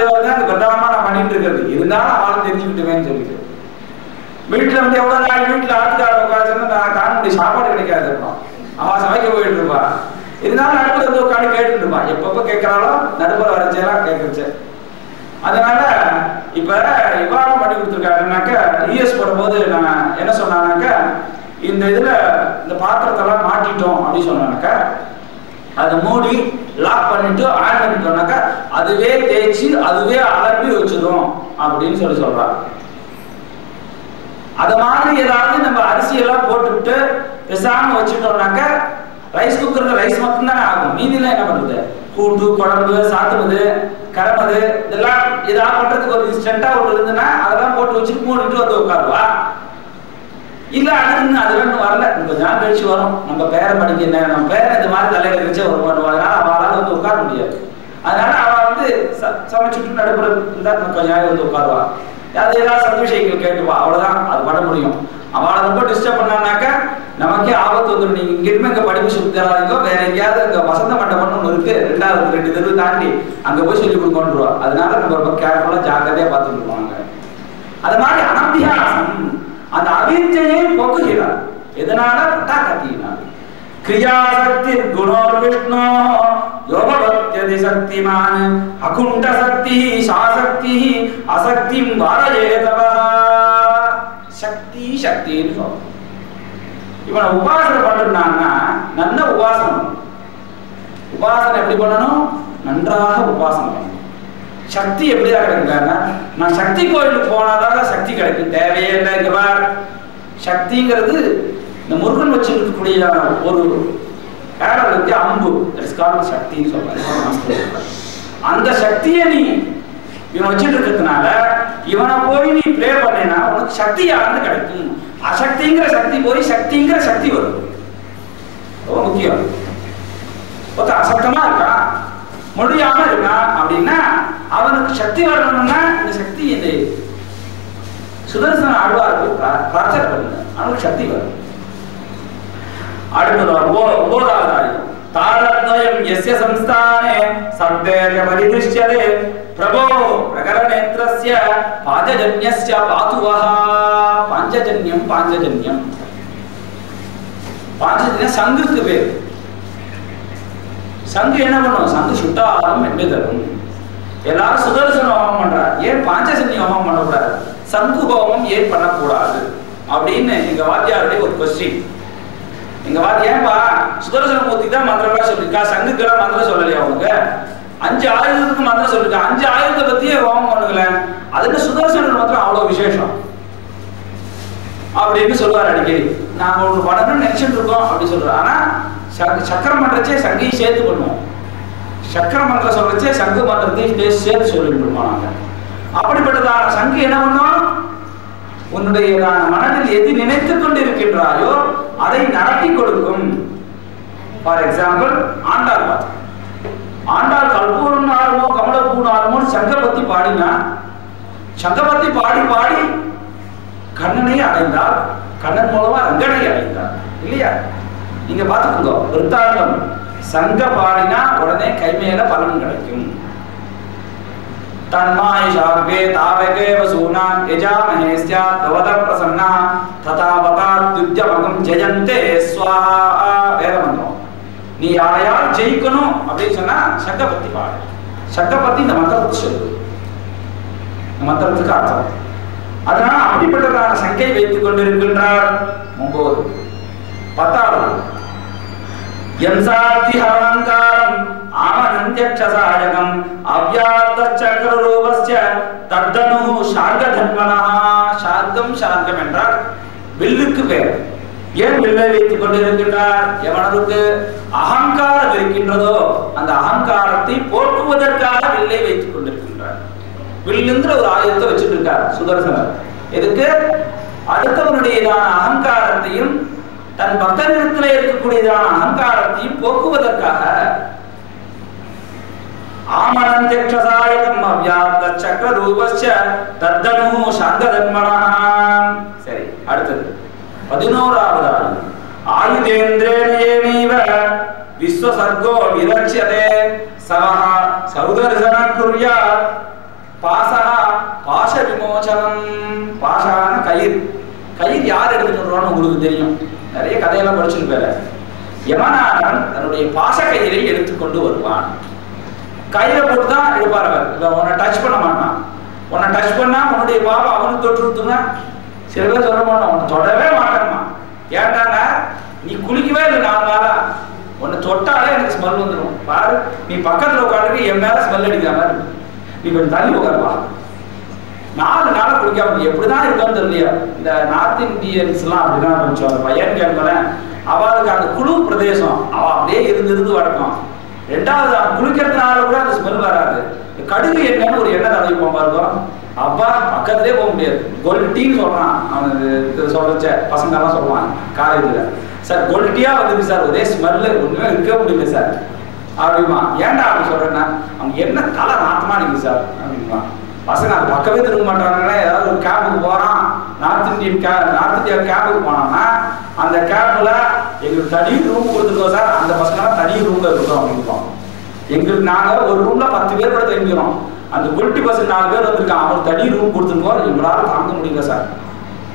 பிரதானமா நான் பண்ணிட்டு இருக்கிறது. இருந்தாலும் அவளை தெரிஞ்சுக்கிட்டுவேன்னு சொல்லிட்டு வீட்டுல வந்து எவ்வளவு நாள் வீட்டுல ஆட்டுக்கார உட்காந்து நான் காண முடியும், சாப்பாடு கிடைக்காது இருப்பான், அவன் சமைக்க போயிட்டு இருப்பான். இருந்தாலும் நடுப்புற வந்து உட்காந்து கேட்டுட்டு இருப்பான், எப்பப்ப கேட்கிறாளோ நடுப்புற வரைச்செல்லாம் கேட்கச்சு. அதனால இப்ப விவாதம் பண்ணி கொடுத்துருக்காருனாக்க யூஎஸ் போடும்போது நான் என்ன சொன்னானாக்க, இந்த இதுல இந்த பாத்திரத்தெல்லாம் மாட்டிட்டோம் அப்படின்னு சொன்னானாக்க அதை மூடி லாக் பண்ணிட்டு ஆன் பண்ணிட்டோம்னாக்கா அதுவே தேய்ச்சி அதுவே அலப்பி வச்சிடும் அப்படின்னு சொல்றாங்க. அத மாதிரி ஏதாவது நம்ம அரிசியெல்லாம் போட்டுவிட்டு பெசாம வச்சுட்டோம்னாக்க ரைஸ் குக்கர்ல ரைஸ் மட்டும்தானே ஆகும், மீதிலாம் என்ன பண்றது, கூட்டு குழம்பு சாத்துவது கரமது இதெல்லாம் ஏதாவது பண்றதுக்கு ஒரு இன்ஸ்டன்டா ஒன்று இருந்துன்னா அதெல்லாம் போட்டு வச்சுட்டு மூடிட்டு வந்து உட்காருவா. இல்ல அதெல்லாம் வரல, கொஞ்ச நாள் கழிச்சு வரும், நம்ம பேரை படிக்க நம்ம பேரை இந்த மாதிரி தலையில வச்சு ஒரு பண்ணுவாங்க, அவளால வந்து உட்கார முடியாது. அதனால அவ வந்து சமைச்சுட்டு நடுப்புற கொஞ்ச நாள் வந்து உட்காருவா, அது ஏதாவது சந்தோஷங்கள் கேட்டுவா, அவ்வளவுதான் அது பண்ண முடியும். அவளை ரொம்ப டிஸ்டர்ப் பண்ணானாக்கா நமக்கே ஆபத்து வந்துடும். நீங்க இங்கிருமே இங்க படிப்பு சொல்லித்தராதீங்க, வேற எங்கேயாவது இங்க வசந்த மண்டபம்னு ஒண்ணு இருக்கு, 2 தெருவு தாண்டி அங்க போய் சொல்லி கொடுக்கொண்டுருவா. அதனால நம்ம ரொம்ப கேர்ஃபுல்லா ஜாக்கிரதையா பார்த்துட்டு இருப்பாங்க. அது மாதிரி அனபியாசம் அந்த அவித்யை போக்குகிறார். எதனால பட்டாக்கத்தினார். கிரியாசக்தி குணோர் விஷ்ணு யோகவத்யதி சக்திமான் அகுண்ட சக்தி சாசக்தி அசக்திம் வாரயேதவ. சக்தி சக்தின்னு சொல்றோம். இவனை உபாசனை பண்றான்னா நல்ல உபாசனம். உபாசனை எப்படி பண்ணணும், நன்றாக உபாசனை பண்ணணும். சக்தி எப்படியா கிடைக்குன்னா, நான் சக்தி கோயிலுக்கு போனாதான் சக்தி கிடைக்கும், தேவையே இல்லை. இங்க பார், சக்திங்கிறது இந்த முருகன் வச்சிருக்கக்கூடிய ஒரு பேரலுக்கு அம்பு, சக்தின்னு சொல்றாங்க. அந்த சக்தியை நீ இவன் வச்சுட்டு இருக்கிறதுனால இவனை போய் நீ ப்ளே பண்ணினா உனக்கு சக்தி யாருன்னு கிடைக்கும். அசக்திங்கிற சக்தி போய் சக்திங்கிற சக்தி வரும். ரொம்ப முக்கியம். ஒருத்தர் அசக்தமா இருக்கான், முடியாம இருக்கான் அப்படின்னா அவனுக்கு சக்தி வரணும்னா இந்த சக்தி இந்த சுதர்சன ஆழ்வாருக்கு பிரார்த்தனை பண்ணுங்க, அவனுக்கு சக்தி வரும். அடுத்தது போதாவது ஆயுதம். தாரத்வயம் யஸ்ய சம்ஸ்தானே சப்தேர்ய பரிதிஷ்யதே பிரபோ பிரகரணேத்ரஸ்ய பாஞ்சஜன்யஸ்ய பாதுவஹ. பாஞ்சஜன்யம் பாஞ்சஜன்யம் பாஞ்சஜன்யம் சங்குக்கு பேர். சங்கு என்ன பண்ணும், சங்கு சுட்டாலும் வெற்றி தரும். எல்லாரும் சுதர்சன ஹோமம் பண்றாரு, ஏன் பாஞ்சஜன்ய ஹோமம் பண்ணக்கூடாது, சங்கு ஹோமம் ஏன் பண்ணக்கூடாது அப்படின்னு எங்க வாத்தியாருடைய ஒரு கொஸ்டின். எங்க வாத்தியா ஏன்பா சுதர்சன மூர்த்தி தான் மந்திரம் சொல்லிருக்கா, சங்குக்கெல்லாம் மந்திரம் சொல்லலையா, அவங்க 5 ஆயுதத்துக்கு மந்திரம் சொல்லிருக்கா, 5 ஆயுதத்தை பத்தியே ஹோமம் பண்ணுங்களேன், அதுக்கு சுதர்சன மந்திரம் அவ்வளவு விசேஷம் அப்படின்னு சொல்லுவார் அடிக்கடி. நாங்க ஒன்று பண்ணணும்னு நினைச்சிட்டு இருக்கோம் அப்படி சொல்றோம். ஆனா சக்கரம் மன்றச்சே சங்கையும் சேர்த்து பண்ணுவோம், சக்கர மந்திரம் சொல்றச்சே சங்கு மந்திரத்தையும் சேர்த்து சொல்லிட்டு இருப்போம் நாங்க. அப்படிப்பட்டதான சங்கு என்ன பண்ணுவோம், உன்னுடைய மனதில் எது நினைத்துக் கொண்டு இருக்கின்றாயோ அதை நடத்தி கொடுக்கும். ஃபார் எக்ஸாம்பிள் ஆண்டாள் பார்த்து, ஆண்டாள் கல்பூரம் ஆடுமோ கமலப்பூன் ஆடுமோ சங்க பத்தி பாடினா, சங்க பத்தி பாடி பாடி கண்ணனை அடைந்தார், கண்ணன் மூலமா ரங்கனை அடைந்தார் இல்லையா. நீங்க பார்த்துக்கோங்க விருத்தாந்தம், சங்க பாடினா உடனே கைமேல பலன் கிடைக்கும். தன்மாய் சாக்வே தாவகே வசூனான் யஜாமஹே ஸ்யாத் தவத பிரசன்னா ததாவதா துத்யமகம் ஜெயந்தே ஸ்வாஹா. வேற மந்திரம். நீ யாரையால் ஜெயிக்கணும் அப்படின்னு சொன்னா சங்க பத்தி பாடு, சங்க பத்தி இந்த மந்திரத்தை சொல்லு, இந்த மந்திரத்துக்கு அர்த்தம். அதனால அப்படிப்பட்டதான சங்கை வைத்துக் கொண்டிருக்கின்றார். 9 10வது யம்சாதி ஹரங்காரம் ஆமனந்த்யக்ஷசாயகம் அவ்யார்த்த சக்கர ரூபஸ்ய தத்தனு ஷார்கதன்வனஹ. ஷார்கம் ஷார்கம் என்றால் வில்லுக்கு பேர். ஏன் வில்லை வைத்துக் கொண்டிருக்கின்றார், எவனதுக்கு அகங்காரம் இருக்கின்றதோ அந்த அகங்காரத்தை போக்குவதற்காக வில்லை வைத்துக் கொண்டிருக்கின்றார். வில்லுங்கிற ஒரு ஆயுதத்தை வச்சுட்டு இருக்கார் சுதர்சனர். எதுக்கு, அடுத்தவனுடையதான அகங்காரத்தையும் தன் பக்தனிடத்தில் இருக்கக்கூடியதான அகங்காரத்தையும் போக்குவதற்காக. ஆமனந்த்யக்ஷசாயகம் அவ்யார்த்த சக்கர ரூபஸ்ய தத்தனு ஷார்கதன்வனஹ. சரி, அடுத்தது 11வது ஆயுதேந்திரேண விஸ்வசர்கோ விரக்ஷ்யதே சவஹ சௌதர்சன குர்யாத் பாசா பாச விமோசனம். பாசான கயிறு. கயிறு யார் எடுத்துட்டு வருவான்னு உங்களுக்கு தெரியும், நிறைய கதையெல்லாம் படிச்சிருப்பாரு. யமனானவன் தன்னுடைய பாச கயிறை எடுத்துக்கொண்டு வருவான். கயிறை போட்டு தான் எடுப்பார் அவர். இப்போ உன்னை டச் பண்ண மாட்டான். உன்னை டச் பண்ணா உன்னுடைய பாவம் அவனுக்கு தொற்றுனா, சில பேர் சொல்ல மாட்டான் உன்னை தொடவே மாட்டான்மா. ஏன்டானா நீ குளிக்கவே இல்லை 4 நாளா, உன்னை தொட்டாலே எனக்கு ஸ்மெல் வந்துடும். பாரு நீ பக்கத்தில் உட்காந்துருக்கு, என் மேல ஸ்மெல் அடிக்கிற மாதிரி, நீ கொஞ்சம் தள்ளி உட்காருவா. 4 நாளா குளிக்காம எப்படிதான் இருக்கான்னு தெரியலையா. இந்த நார்த் இந்தியன்ஸ் எல்லாம் அப்படிதான் கொஞ்சம் அந்த பையன் கேட்பேன், அவளுக்கு அந்த குழு பிரதேசம் அவள் அப்படியே இருந்து வழக்கம். 2வது அவன் குளிக்கிறதுனால கூட அந்த ஸ்மெல் வராது. கடுகு எண்ணெய்னு ஒரு எண்ணெய் தடவிப்போம் பாருங்க, அப்பா பக்கத்திலே போக முடியாது. கோல்டின்னு சொல்றான் அவனுக்கு, சொல்றச்ச பசங்க எல்லாம் சொல்லுவான் காலேஜ்ல, சார் கோல்டியா வந்துருக்கு சார், ஒரே ஸ்மெல்லு, ஒண்ணுமே இருக்க முடியல சார் அப்படிமா. ஏன்டா அப்படி சொல்றேன்னா, அவங்க என்ன தலை நாட்டமா நிற்கு சார் அப்படிமா. பசங்க அது பக்கமே திரும்ப மாட்டாங்கன்னா, ஏதாவது ஒரு கேம்புக்கு போறான், நார்த் இந்தியா கேம்புக்கு போனோம்னா அந்த கேம்ப்ல எங்களுக்கு தனி ரூம் கொடுத்துருக்கோம் சார், அந்த பசங்களாம் தனி ரூம்ல இருக்கோம் அப்படின்போம். எங்களுக்கு நாங்க ஒரு ரூம்ல 10 பேர் கூட தங்கிக்கிறோம், அந்த குல்ட்டி பசங்க 4 பேர் வந்திருக்கான், அவங்களுக்கு தனி ரூம் கொடுத்துருக்கோம், எங்களால தாங்க முடியல சார்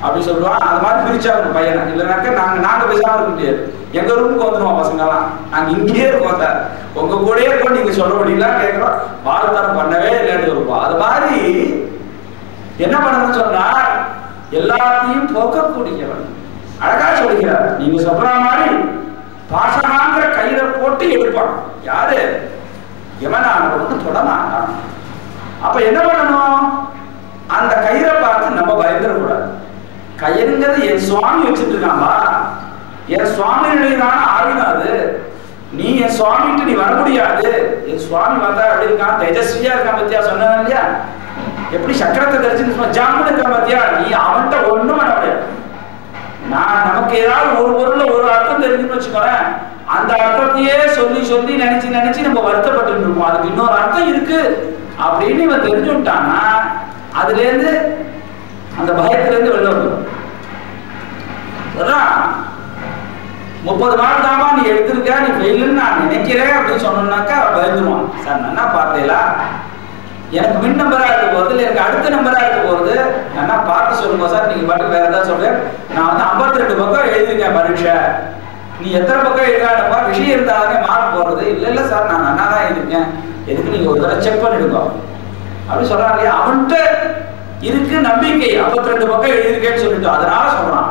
அப்படி சொல்லுவான். அது மாதிரி பிரிச்சாங்க பையனை. இல்லைனாக்க நாங்க பேசாம இருக்க முடியாது, எங்க ரூமுக்கு வந்துடுவோம் பசங்கெல்லாம், நாங்க இங்கேயே இருக்கோம் சார், உங்க கூடயே இருக்கும், நீங்க சொல்ல முடியல கேட்கிறோம், வாழ்த்தரம் பண்ணவே இல்லைன்னு சொல்லுவோம். அது மாதிரி என்ன பண்ணணும்னு சொன்னா, எல்லாத்தையும் போக்கக்கூடியவன் அழகா சொல்கிறார். நீங்க சொல்ற மாதிரி பாசமாங்கிற கயிறை போட்டு எடுப்பான். யாரு? யமனானவன் தொடமாட்டான். அப்ப என்ன பண்ணணும்? அந்த கயிறை பார்த்து நம்ம பயந்துடக்கூடாது. கயிறுங்கிறது என் சுவாமி வச்சுட்டு இருக்காம்பா, என் சுவாமியுடையதான ஆயுதம் அது, நீ என் சுவாமிட்டு நீ வர முடியாது. என் சுவாமி பார்த்தா எப்படி இருக்கான், தேஜஸ்வியா இருக்கான் பத்தியா, சொன்ன இல்லையா, எப்படி சக்கரத்தை தரிச்சு ஜாமுன்னு இருக்கான் பத்தியா, நீ அவன்கிட்ட ஒண்ணும் பண்ண முடியாது. நான் நமக்கு ஏதாவது ஒரு பொருள்ல ஒரு அர்த்தம் தெரிஞ்சுன்னு வச்சுக்கோறேன், அந்த அர்த்தத்தையே சொல்லி சொல்லி நினைச்சு நம்ம வருத்தப்பட்டு இருப்போம். அதுக்கு இன்னொரு அர்த்தம் இருக்கு அப்படின்னு இவன் தெரிஞ்சு விட்டான்னா, அதுல இருந்து அந்த பயத்துல இருந்து வெளில வந்துடும். 30 மார்க் தாமா நீ எடுத்திருக்க, நீ ஃபெயிலுன்னு நான் நினைக்கிறேன் அப்படின்னு சொன்னாக்கா பயந்துருவான். சார் நல்லா பார்த்தீங்களா, எனக்கு மின் நம்பரா இருக்க போறது இல்லை எனக்கு அடுத்த நம்பரா இருக்க போறது, நல்லா பார்த்து சொல்லுங்க சார், நீங்க பாட்டு வேற ஏதாவது சொல்றேன், நான் வந்து 52 பக்கம் எழுதிருக்கேன் பரீட்சை, நீ எத்தனை பக்கம் எழுதானப்பா, விஷயம் இருந்தாலே மார்க் போடுறது. இல்ல சார் நான் நல்லா தான் எழுதிருக்கேன், எதுக்கு நீங்க ஒரு தடவை செக் பண்ணிடுங்க அப்படி சொல்றான் இல்லையா. அவன்கிட்ட இருக்கு நம்பிக்கை, 52 பக்கம் எழுதிருக்கேன்னு சொல்லிட்டு அதனால சொல்றான்.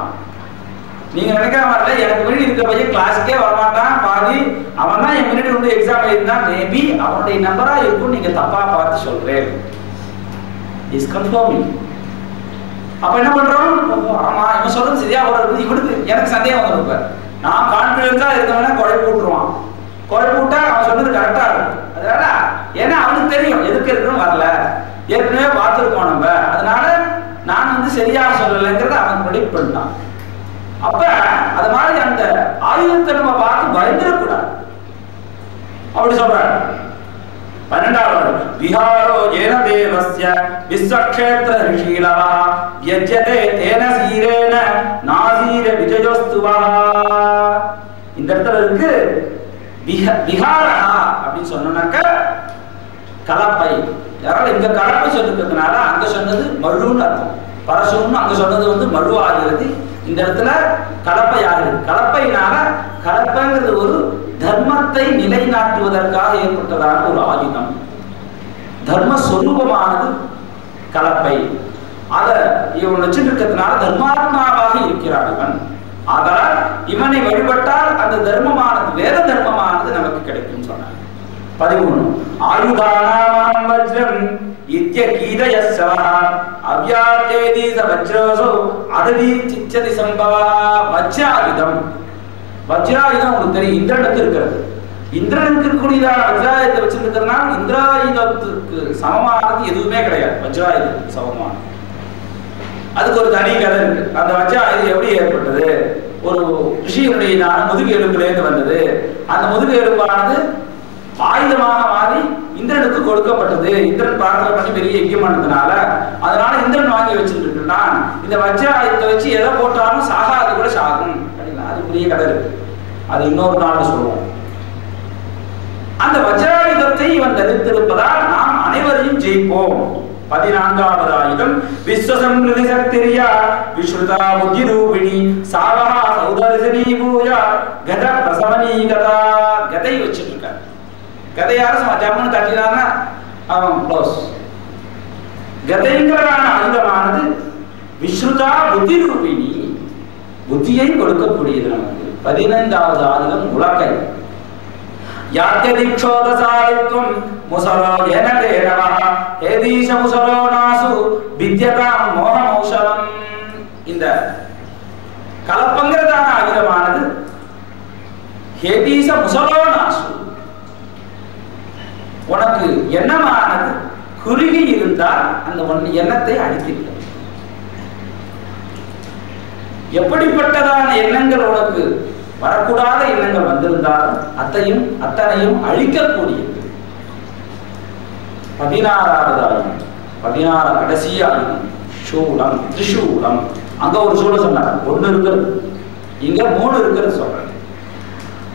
நீங்க நினைக்கிற மாதிரி எனக்கு முன்னாடி இருக்க பையன் கிளாஸுக்கே வரமாட்டான், பாதி அவன் தான் என் முன்னாடி வந்து எக்ஸாம் எழுதினான், மேபி அவனுடைய நம்பரா இருக்கும், நீங்க தப்பா பார்த்து சொல்றேன். Is conforming. அப்ப என்ன பண்றோம், ஆமா இவன் சொல்றது சரியா வர்றது, இவனுக்கு எனக்கு சந்தேகம் வந்துருப்ப, நான் கான்பிடன்ஸா இருக்கவனா குழப்பி விட்டுருவான். குழப்பி விட்டா அவன் சொன்னது கரெக்டா இருக்கும். அதனால ஏன்னா அவனுக்கு தெரியும் எதுக்கு இருக்கணும் வரல, ஏற்கனவே பார்த்துருக்கோம் நம்ம, அதனால நான் வந்து சரியா சொல்லலைங்கிறத அவன் ப்ரெடிக்ட் பண்ணிட்டான். அப்ப அது மாதிரி அந்த ஆயுதத்தை நம்ம பார்த்து பயந்துடக்கூடாது அப்படி சொல்றாரு. 12வது விஹாரோ ஏன தேவஸ்ய விஸ்வக்ஷேத்ர ரிஷீலவ யஜ்யதே தேன சீரேன நாசீர விஜயோஸ்துவா. இந்த இடத்துல இருக்கு விஹாரா அப்படின்னு சொன்னாக்க கலப்பை. யாரால இங்க கலப்பை சொல்லிருக்கிறதுனால அங்க சொன்னது மழுன்னு அர்த்தம், பரசுன்னு அங்க சொன்னது வந்து மழு ஆகிறது. இந்த இடத்துல கலப்பை ஆகிறது. கலப்பையினால கலப்பைங்கிறது ஒரு தர்மத்தை நிலைநாட்டுவதற்காக ஏற்பட்டதான ஒரு ஆயுதம், தர்ம சொரூபமானது கலப்பை. அத இவன் வச்சிருக்கிறதுனால தர்மாத்மாவாக இருக்கிறான் இவன். அதனால் இவனை வழிபட்டால் அந்த தர்மமானது வேத தர்மமானது நமக்கு கிடைக்கும் சொன்னார். 13 ஆயுதானாம் வஜ்ரம் இத்ய கீதயஸ்ஸவஹ அவ்யாத்தேதி ச வஜ்ரோசோ அதவி சிச்சதி சம்பவா. வஜ்ராயுதம், வஜ்ராயுதம் உங்களுக்கு தெரியும் இந்திரனுக்கு இருக்கிறது. இந்திரனுக்கு இருக்கக்கூடியதான வஜ்ராயுதத்தை வச்சிருக்கிறதுனால இந்திராயுதத்துக்கு சமமானது எதுவுமே கிடையாது. வஜ்ராயுதத்துக்கு சமமானது அதுக்கு ஒரு தனி கதை இருக்கு. அந்த வஜ்ராயுதம் எப்படி ஏற்பட்டது, ஒரு ரிஷியினுடைய முதுகு எலும்புலேருந்து வந்தது. அந்த முதுகு எலும்பானது ஆயுதமாக மாறி இந்திரனுக்கு கொடுக்கப்பட்டது. இந்திரன் பிரார்த்தனை பண்ணி பெரிய யஜ்யம் பண்ணதுனால அதனால இந்திரன் வாங்கி வச்சிருக்கான். இந்த வஜ்ராயுதத்தை வச்சு எதை போட்டாலும் சாகாது கூட சாகும் அப்படின்னா அது பெரிய கதை இருக்கு, அது இன்னொரு நாள் சொல்லுவோம். அந்த வஜ்ராயுதத்தை இவன் தரித்திருப்பதால் நாம் அனைவரையும் ஜெயிப்போம். 14வது ஆயுதம் விஸ்வசம்ருதி சக்திரியா விஸ்ருதா புத்தி ரூபிணி சாவஹா சௌதர்சனி பூயா கத பிரசமனி கதா. கதை வச்சிட்டு இருக்க. கதை யாரும் ஜம்முன்னு தட்டினான்னா அவன் க்ளோஸ். கதைங்கிறதான ஆயுதமானது விஸ்ருதா புத்தி ரூபிணி, புத்தியை கொடுக்கக்கூடியது நமக்கு. 15வது ஆயுதம் உலக்கை. யாத்யதிக்ஷோதசாலித்வம் முசலோ ஏனதேனவா ஏதீஷ முசலோ நாசு வித்யதாம் மோகமௌஷலம். இந்த கலப்பங்கிறதான ஆயுதமானது ஹேதீஷ முசலோ நாசு, உனக்கு எண்ணமானது குறுகி இருந்தால் அந்த எண்ணத்தை அழித்திருக்க. எப்படிப்பட்டதான எண்ணங்கள் உனக்கு வரக்கூடாத எண்ணங்கள் வந்திருந்தாலும் அத்தனையும் அழிக்கக்கூடியது. 16வது ஆயுதம், 16 கடைசி ஆயுதம் சூலம் திரிசூலம். அங்க ஒரு சூலம் சொன்னார், 1 இருக்கிறது, இங்க 3 இருக்கிறது சொல்றேன்.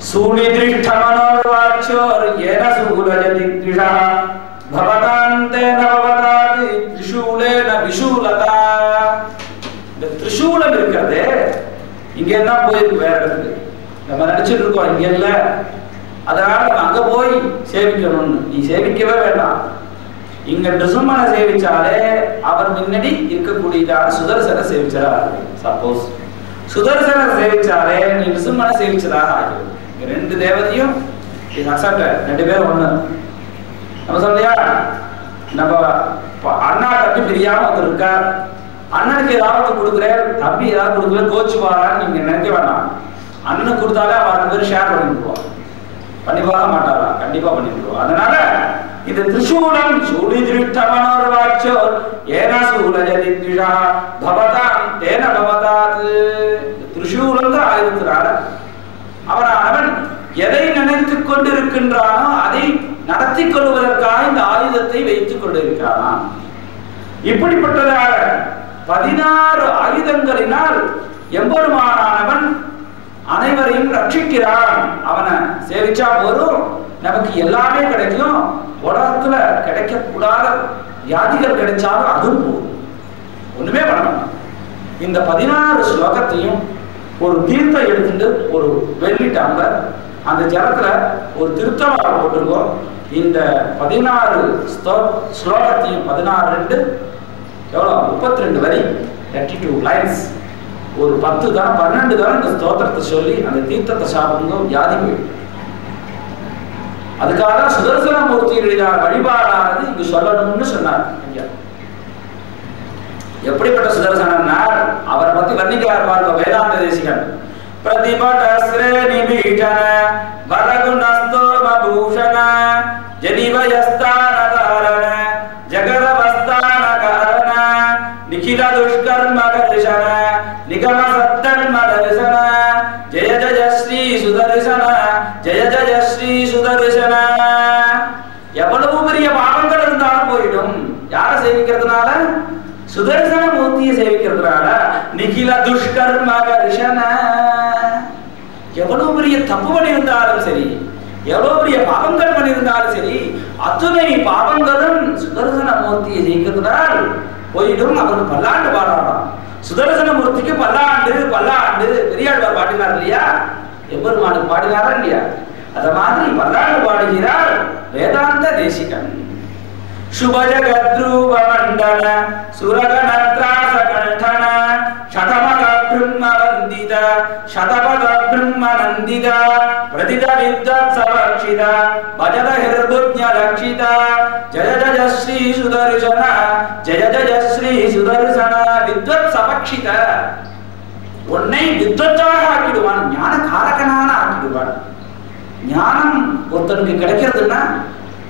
சூலி திருஷ்டமனோர்வாச்சோர் ஏன சூலஜதி திரிஷா பவதாந்தே நவவதாதி திரிசூலேன விஷூலதா. இந்த திரிசூலம் இருக்கிறது இங்க என்ன போயிருக்கு வேற இடத்துக்கு. நம்ம நினைச்சிட்டு இருக்கோம் இங்க இல்ல, அதனால அங்க போய் சேவிக்கணும்னு. நீ சேவிக்கவே வேண்டாம். இங்க நிருசிம்மனை சேவிச்சாலே அவர் முன்னாடி இருக்கக்கூடியதான சுதர்சனை சேவிச்சதா ஆகும். சப்போஸ் சுதர்சனை சேவிச்சாலே நீ நிருசிம்மனை சேவிச்சதாக ஆகும். இங்க 2 தேவதையும் அக்செப்ட், 2 பேரும் ஒண்ணு. நம்ம சொல்லியா நம்ம அண்ணா தம்பி பிரியாம வந்து இருக்கார். அண்ணனுக்கு ஏதாவது கொடுக்குறேன், தம்பி ஏதாவது கொடுக்குறேன், கோச்சு வாரான்னு நீங்க நினைக்க வேண்டாம். அண்ணனுக்கு கொடுத்தாலே அவர் 2 பேரும் ஷேர் பண்ணிடுவோம். பண்ணி பார்க்க மாட்டாரா? கண்டிப்பா பண்ணிடுவோம். அதனால இது திரிசூலம் சூலி திருஷ்டமனோர் வாச்சோர் ஏன சூலஜதி திரிஷா பவதாம் தேன பவதாத். திரிசூலங்கிற ஆயுதத்தினால அவன் எதை நினைத்துக் கொண்டிருக்கின்றானோ அதை நடத்தி கொள்வதற்காக இந்த ஆயுதத்தை வைத்துக் கொண்டிருக்கிறானா. இப்படிப்பட்டதாக 16 ஆயுதங்களினால் எம்பெருமானானவன் அனைவரையும் ரட்சிக்கிறான். அவனை சேவிச்சா போதும், நமக்கு எல்லாமே கிடைக்கும். உலகத்துல கிடைக்கக்கூடாத வியாதிகள் கிடைச்சாலும் அதுவும் போதும், ஒண்ணுமே பண்ணணும். இந்த 16 ஸ்லோகத்தையும் ஒரு தீர்த்தம் எடுத்துட்டு ஒரு வெள்ளி டம்ளர் அந்த ஜலத்துல ஒரு திருத்தமாக போட்டிருக்கோம். இந்த 16 ஸ்லோகத்தையும் 16 எவ்வளோ 32 வரி 32 லைன்ஸ் ஒரு 10 தரம் 12 தரம் இந்த ஸ்தோத்திரத்தை சொல்லி அந்த தீர்த்தத்தை சாப்பிடுங்க, வியாதி போயிடும். அதுக்காக சுதர்சன மூர்த்தியுடைய வழிபாடானது இங்கு சொல்லணும்னு சொன்னார். எப்படிப்பட்ட சுதர்சனா அவரை பத்தி வர்ணிக்கிறார் பாருங்க வேதாந்த தேசிகன். பிரதிபட ஸ்ரேணி பீஜன வரகுணஸ்தோம பூஷண ஜனிவயஸ்தான தாரண ஜகதவஸ்தான காரண நிகில துஷ்கர்ம தர்சன நிகம சத்தர்ம தர்சன ஜெய ஜய ஸ்ரீ சுதர்சன ஜெய ஜய ஸ்ரீ சுதர்சன. எவ்வளவு பெரிய பாவங்கள் இருந்தாலும் போயிடும் யாரை சேவிக்கிறதுனால? சுதர்சன மூர்த்தியை சேவிக்கிறதுனால. நிகில துஷ்கர்ம தர்சன, எவ்வளவு பெரிய தப்பு பண்ணியிருந்தாலும் சரி, எவ்வளவு பெரிய பாவங்கள் பண்ணியிருந்தாலும் சரி, அத்துணை பாவங்களும் சுதர்சன மூர்த்தியை ஜெயிக்கிறதுனால் போயிடும். அவருக்கு பல்லாண்டு பாடுறாராம். சுதர்சன மூர்த்திக்கு பல்லாண்டு பல்லாண்டு பெரியாழ்வார் பாடினார் இல்லையா? எம்பெருமானுக்கு பாடினாரா இல்லையா? அத மாதிரி பல்லாண்டு பாடுகிறார் வேதாந்த தேசிகன். சுபஜகத்ரூப மண்டல சுரகணத்ராச கண்டன சதமக பிரம்ம வந்தித சதபத பிரம்ம நந்தித பிரதித வித்வத் சவக்ஷித பஜத ஹிருதுஜ்ஞ லக்ஷித ஜய ஜய ஸ்ரீ சுதர்சன ஜய ஜய ஸ்ரீ சுதர்சன. வித்வத் சவக்ஷித, உன்னை வித்வத்தாக ஆக்கிடுவான், ஞான காரகனான ஆக்கிடுவான். ஞானம் ஒருத்தனுக்கு கிடைக்கிறதுன்னா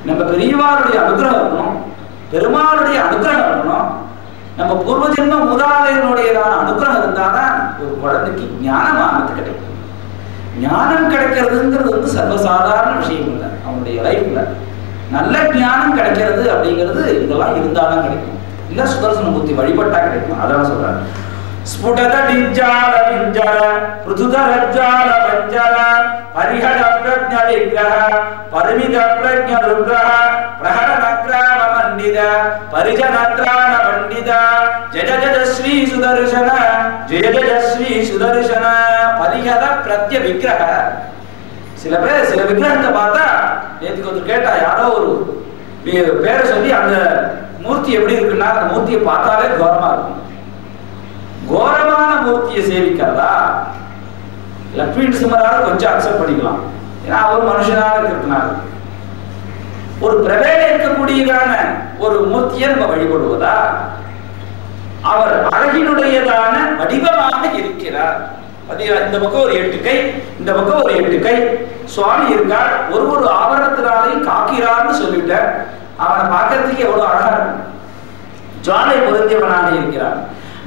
நம்ம பெரியவாருடைய அனுகிரகம் இருக்கணும், பெருமாளுடைய அனுகிரகம் இருக்கணும், நம்ம பூர்வ ஜென்ம மூதாதையனுடையதான அனுகிரகம் இருந்தாதான் ஒரு குழந்தைக்கு ஞானமானது கிடைக்கும். ஞானம் கிடைக்கிறதுங்கிறது சர்வசாதாரண விஷயம் இல்லை. அவனுடைய லைஃப்ல நல்ல ஞானம் கிடைக்கிறது அப்படிங்கிறது இதெல்லாம் இருந்தாதான் கிடைக்கும். இல்ல சுதர்சன மூர்த்தி வழிபட்டா கிடைக்கும். அதான் சொல்றாரு. ஸ்புடத டிஜ்ஜால பிஞ்சர ருதுதரஜ்ஜால பஞ்சர பரிஹர பிரஜ்ஞ விக்ரஹ பரிமித பிரஜ்ஞ ருத்ரஹ பிரஹரணக்ராம மண்டித பரிஜனத்ராண பண்டித ஜய ஜய ஸ்ரீ சுதர்சன ஜய ஜய ஸ்ரீ சுதர்சன பரிஹர பிரத்ய விக்ரஹ. சில விக்கிரகத்தை பார்த்தா நேற்றுக்கு ஒருத்தர் கேட்டா, யாரோ ஒரு பேரை சொல்லி அந்த மூர்த்தி எப்படி இருக்குன்னா அந்த மூர்த்தியை பார்த்தாலே கோரமா இருக்கும். கோரமான மூர்த்தியை சேவிக்கிறதா? லட்சுமி நரசிம்மரால கொஞ்சம் அக்செப்ட் பண்ணிக்கலாம், ஏன்னா அவர் மனுஷனாக இருக்கிறதுனால. ஒரு பிரவேல இருக்கக்கூடியதான ஒரு மூர்த்தியை நம்ம வழிபடுவதா? அவர் அழகினுடையதான வடிவமாக இருக்கிறார். இந்த பக்கம் ஒரு 8 கை, இந்த பக்கம் ஒரு 8 கை. சுவாமி இருக்கார், ஒரு ஆபரணத்தினாலையும் காக்கிறார்னு சொல்லிட்ட. அவனை பார்க்கறதுக்கு எவ்வளவு அழகா இருக்கும். ஜுவாலை பொருந்தியவனாக இருக்கிறார்.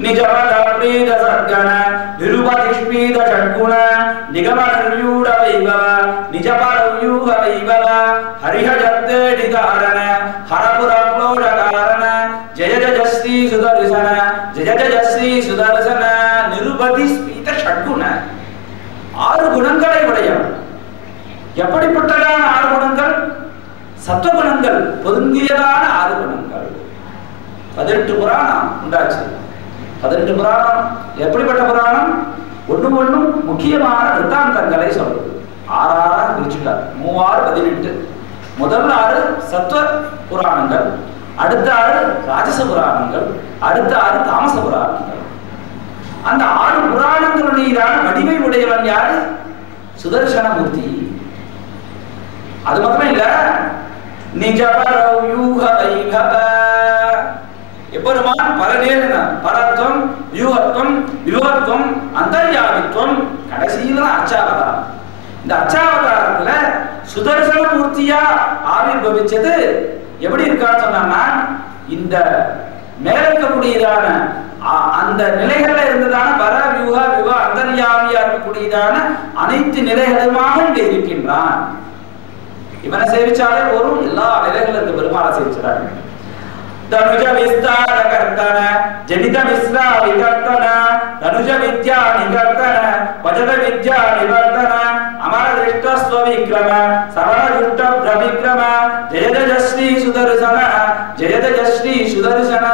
நிஜமத பிரீத சத்கண நிருபதிஷ்பீத ஷட்குண நிகமநர்யூட வைபவ நிஜபரவ்யூஹ வைபவ ஹரிஹஜத்தேடிதாரண ஹரபுரப்ளோட காரண ஜய ஜய ஸ்ரீ சுதர்சன ஜய ஜய ஸ்ரீ சுதர்சன நிருபதிஷ்பீத ஷட்குண. 6 குணங்களை உடையவன். எப்படிப்பட்டதான 6 குணங்கள்? சத்துவகுணங்கள் பொருந்தியதான 6 குணங்கள். 18 புராணம் உண்டாச்சு. 18 புராணம் எப்படிப்பட்ட புராணம்? ஒண்ணும் முக்கியமான விருத்தாந்தங்களை சொல்றது. 6 பிரிச்சுட்டார். 3 6 18. முதல் 6 சத்துவ புராணங்கள், அடுத்த 6 ராஜச புராணங்கள், அடுத்த 6 தாமச புராணங்கள். அந்த 6 புராணங்களுடைய வடிவை உடையவன் யாரு? சுதர்சனமூர்த்தி. அது மட்டும் இல்ல, நிஜபரவ்யூஹ வைபவ. எப்பெருமான் பரநேன பரத்வம் வியூகத்துவம் வியூகத்துவம் அந்தர்யாமித்துவம், கடைசியில அச்சாவதாரம். இந்த அச்சாவதாரத்துல சுதர்சனமூர்த்தியா ஆவிர்பவிச்சது எப்படி இருக்கான்னு சொன்னா, இந்த மேல இருக்கக்கூடியதான அந்த நிலைகள்ல இருந்ததான பர வியூக விவ அந்தர்யாமியா இருக்கக்கூடியதான அனைத்து நிலைகளுமாக இங்க இருக்கின்றான். இவனை சேவிச்சாலே போரும், எல்லா நிலைகளும் இந்த பெருமாளை சேவிச்சாங்க. தனுஜ விஸ்தார கர்த்தன ஜனித மிஸ்ரா விகர்த்தன தனுஜ வித்யா நிகர்த்தன வஜத வித்யா நிவர்த்தன அமர திருஷ்டஸ்வ விக்ரம சவண துஷ்ட பிரவிக்ரம ஜய ஜய ஸ்ரீ சுதர்சன ஜய ஜய ஸ்ரீ சுதர்சன.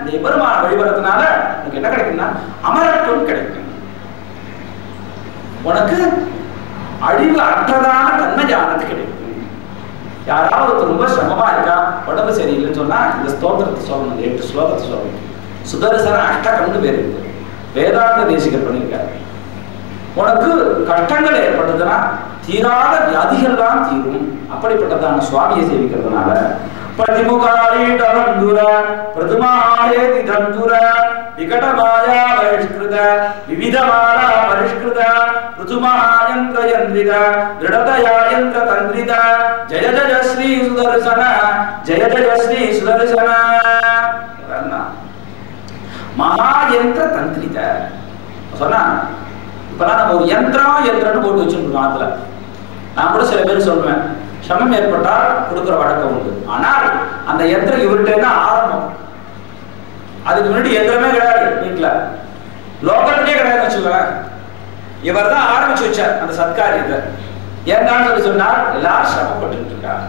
இந்த பெருமாளை வழிபடுறதுனால உனக்கு என்ன கிடைக்கும்னா அமரத்துவம் கிடைக்கும். உனக்கு அழிவு அற்றதான தன்மை ஞானத்து கிடைக்கும். யாராவது ரொம்ப சிரமமா இருக்கா, உடம்பு சரியில்லைன்னு சொன்னா இந்த ஸ்தோத்திரத்தை சொல்லணும். 8 ஸ்லோகத்தை சொல்லணும். சுதர்சன அஷ்டகம்னு பேர் இருக்கு. வேதாந்த தேசிகர் பண்ணியிருக்காரு. உனக்கு கஷ்டங்கள் ஏற்பட்டதுன்னா தீராத வியாதிகள்லாம் தீரும். அப்படிப்பட்டதான சுவாமியை சேவிக்கிறதுனால பிரதிமுகாரீடவந்துர பிரதுமாயேதி தந்துர விகடமாயா பரிஷ்கிருத விவிதமாலா பரிஷ்கிருத ருதுமாயந்திர யந்திரித திருடதயாயந்திர தந்திரித ஜய ஜய ஸ்ரீ சுதர்சன ஜய ஜய ஸ்ரீ சுதர்சன. மகாயந்திர தந்திரித சொன்னா, இப்பெல்லாம் நம்ம ஒரு யந்திரம்னு போட்டு வச்சுருக்கோம் ஆத்துல. நான் கூட சில பேர் சொல்லுவேன், சமம் ஏற்பட்டால் கொடுக்குற வழக்கம் உண்டு. ஆனால் அந்த யந்திரம் இவர்கிட்ட ஆரம்பம். அதுக்கு முன்னாடி யந்திரமே கிடையாது. வீட்டுல லோகத்திலே கிடையாது வச்சுக்கோங்க. இவர் தான் ஆரம்பிச்சு வச்சார் அந்த சத்காரியத்தை. ஏன்டான்னு சொல்லி சொன்னார், எல்லாரும் சிரமப்பட்டு இருக்காங்க.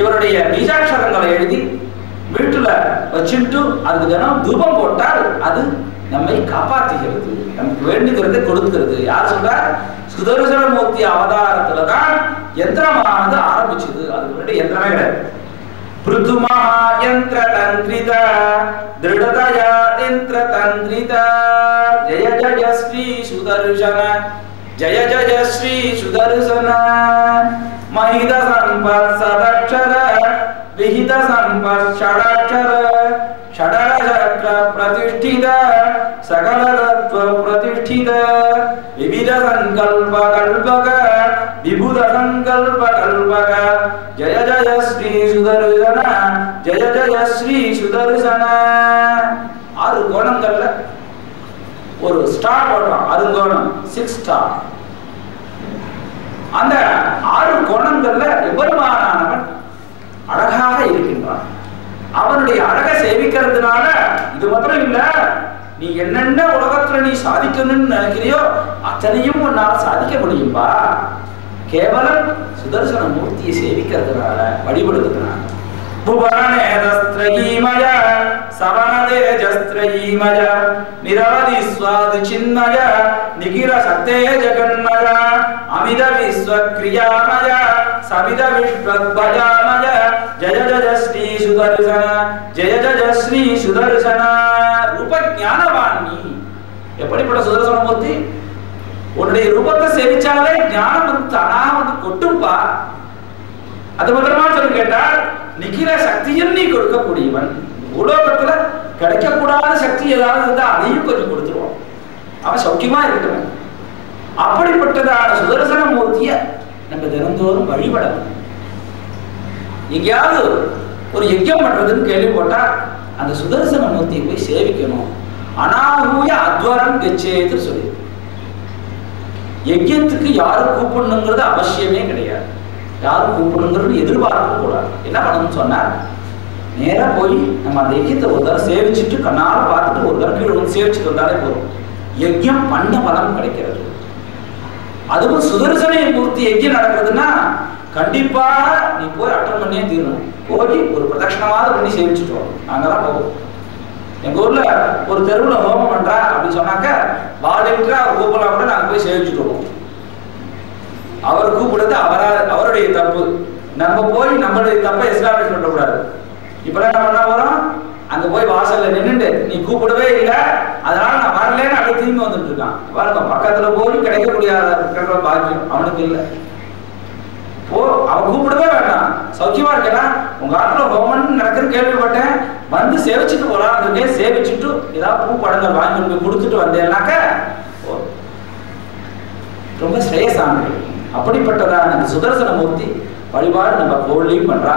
இவருடைய பீஜாட்சரங்களை எழுதி வீட்டுல வச்சுட்டு அதுக்கு தினம் தூபம் போட்டால் அது நம்மை காப்பாற்றுகிறது, நமக்கு வேண்டுகிறதை கொடுக்கிறது. யார் சொல்றார்? சுதர்சனமூர்த்தி அவதாரத்துலதான் யந்திரமானது ஆரம்பிச்சது. அதுக்கு முன்னாடி யந்திரமே கிடையாது. பிருதுமா யந்திர தந்திரித திருடதயா யந்திர தந்திரித ஜய ஜய ஸ்ரீ சுதர்சன ஜய ஜய ஸ்ரீ சுதர்சன. மஹித சம்பத் சதக்ஷர விஹித சம்பத் ஷடக்ஷர ஷடர சக்ர பிரதிஷ்டித சகல தத்துவ பிரதிஷ்டித விவித சங்கல்ப கல்பக விபுத சங்கல்ப கல்பக ஜய ஜய ஸ்ரீ சுதர்சன ஜய ஜய ஸ்ரீ சுதர்சன. 6 கோணங்கள்ல ஒரு ஸ்டார் போடுறோம், அருங்கோணம் 6 ஸ்டார். அந்த 6 கோணங்கள்ல எவ்வளவானவன் அழகாக இருக்கின்றான். அவனுடைய அழகை சேவிக்கிறதுனால இது மாத்திரம் இல்ல, நீ நீ என்னென்ன உலகத்துல நீ சாதிக்கணும்னு நினைக்கிறியோ அத்தனையும் உன்னால சாதிக்க முடியும்பா. கேவலம் சுதர்சன மூர்த்தியை சேவிக்கிறதுனால, வழிபடுறதுனால. புவனேதஸ்த்ரயீமய சவனதேஜஸ்த்ரயீமய நிரவதி ஸ்வாது சின்மய நிகிர சக்தே ஜகன்மய அமித விஸ்வக்ரியாமய சமித விஸ்வத்பயாமய ஜய ஜய ஸ்ரீ சுதர்சன ஜய ஜய ஸ்ரீ சுதர்சன. ரூப ஞானவாணி. எப்படிப்பட்ட சுதர்சன மூர்த்தி? உன்னுடைய ரூபத்தை சேவிச்சாலே ஞானம் வந்து தானா வந்து கொட்டும்பா. அது மாத்திரமா சொல்லி கேட்டால் நிகிர சக்தியும் நீ கொடுக்கக்கூடியவன். உலோகத்துல கிடைக்கக்கூடாத சக்தி ஏதாவது இருந்தா அதையும் கொஞ்சம் கொடுத்துருவான். அவன் சௌக்கியமா இருக்கட்டும். அப்படிப்பட்டதான சுதர்சன மூர்த்திய நம்ம தினந்தோறும் வழிபடணும். எங்கேயாவது ஒரு யஜ்யம் பண்றதுன்னு கேள்விப்பட்டா அந்த சுதர்சன மூர்த்தியை போய் சேவிக்கணும். அனாஹூய அத்வரம் கச்சேது சொல்லி யஜ்யத்துக்கு யாரும் கூப்பிடணுங்கிறது அவசியமே கிடையாது. யாரும் கூப்பிடணுங்கிறது எதிர்பார்க்க கூடாது. என்ன பண்ணணும்னு சொன்னா நேரா போய் நம்ம அந்த யஜ்யத்தை ஒரு தடவை சேவிச்சுட்டு கண்ணால பார்த்துட்டு ஒரு தடவை கீழே வந்து சேவிச்சுட்டு வந்தாலே போதும். யஜ்யம் பண்ண பலம் கிடைக்கிறது. அதுவும் சுதர்சன மூர்த்தி யஜ்யம் நடக்கிறதுனா கண்டிப்பாக நீ போய் அட்டன் பண்ணியே தீரணும். போய் ஒரு பிரதட்சணமாவது பண்ணி சேவிச்சுட்டு வரும். நாங்கெல்லாம் போவோம். எங்க ஊர்ல ஒரு தெருவுல ஹோமம் பண்றா அப்படின்னு சொன்னாக்க வாலிட்டா அவர் கூப்பிடலாம் கூட நாங்க போய் சேவிச்சுட்டு வருவோம். அவர் கூப்பிடுறது அவருடைய தப்பு. நம்ம போய் நம்மளுடைய தப்பை எஸ்டாப்ளிஷ் பண்ணக்கூடாது. இப்பெல்லாம் என்ன பண்ண போறோம்? அங்க போய் வாசல்ல நின்னுட்டு நீ கூப்பிடவே இல்லை அதனால நான் வரலன்னு அப்படி திரும்பி வந்துட்டு இருக்கான். பாருங்க, பக்கத்துல போய் கிடைக்கக்கூடிய பாக்கியம் அவனுக்கு இல்லை. போ, அவன் கூப்பிடவே வேண்டாம். சௌக்கியமா இருக்கா? உங்க ஆத்துல ஹோமன் நடக்குன்னு கேள்விப்பட்டேன், வந்து சேவிச்சுட்டு போலாம். அதுக்கே சேவிச்சுட்டு ஏதாவது பூ படங்கள் வாங்கி போய் கொடுத்துட்டு வந்தேன்னாக்க ரொம்ப ஸ்ரேயசானது. அப்படிப்பட்டதான இந்த சுதர்சன மூர்த்தி வழிபாடு நம்ம கோவிலையும் பண்றா.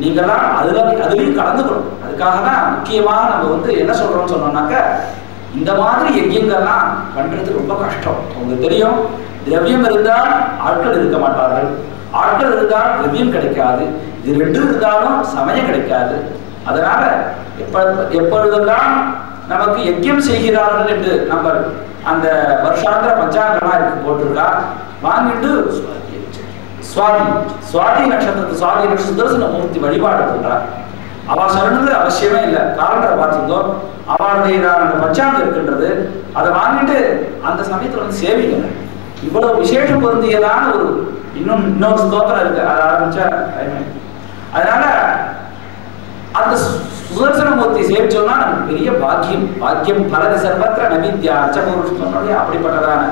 நீங்கெல்லாம் அதுலயும் கலந்துக்கணும். அதுக்காக தான் முக்கியமாக நம்ம வந்து என்ன சொல்றோம்னு சொன்னோம்னாக்க இந்த மாதிரி யஜ்யங்கள்லாம் பண்றது ரொம்ப கஷ்டம். உங்களுக்கு தெரியும், திரவியம் இருந்தால் ஆட்கள் இருக்க மாட்டார்கள், ஆட்கள் இருந்தால் திரவியம் கிடைக்காது, இது ரெண்டும் இருந்தாலும் சமயம் கிடைக்காது. அதனால எப்பொழுதெல்லாம் நமக்கு யஜ்யம் செய்கிறார்கள் என்று நம்ம அந்த வருஷாந்திர பஞ்சாங்கமா இருக்கு போட்டிருக்கா வாங்கிட்டு சுவாதி நட்சத்திரத்து சுவாதி நட்சத்திர சுதர்சன மூர்த்தி வழிபாடு பண்றார். அவ சொல்லணுங்கிறது அவசியமே இல்லை. காலண்டரை பார்த்துருந்தோம், அவளுடைய அந்த பஞ்சாங்கம் இருக்கின்றது. அதை வாங்கிட்டு அந்த சமயத்துல வந்து சேவிக்கணும். இவ்வளவு விசேஷம் பொருந்தியதான ஒரு இன்னொரு ஸ்தோத்திரம் இருக்கு, அதை ஆரம்பிச்சா. அதனால அந்த சுதர்சன மூர்த்தி சேவிச்சோம்னா நமக்கு பெரிய பாக்கியம் பலதி சர்வத்திர நவித்யா அச்சபுருஷனுடைய அப்படிப்பட்டதான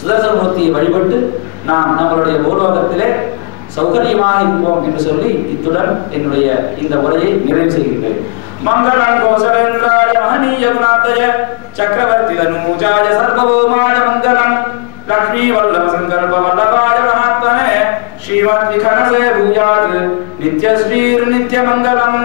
சுதர்சன மூர்த்தியை வழிபட்டு நாம் நம்மளுடைய பூலோகத்திலே சௌகரியமாக இருப்போம் என்று சொல்லி இத்துடன் என்னுடைய இந்த உரையை நிறைவு செய்கின்றேன். மங்களம் கோசலேந்திராய மகனீய குணாதய சக்கரவர்த்தி தனூஜாய சர்வபௌமாய மங்களம் லக்ஷ்மி வல்லப சங்கல்ப வல்லபாய மகாத்மனே ஸ்ரீமத் விகனசே பூயாத் நித்யஸ்ரீர் நித்யமங்கலம்.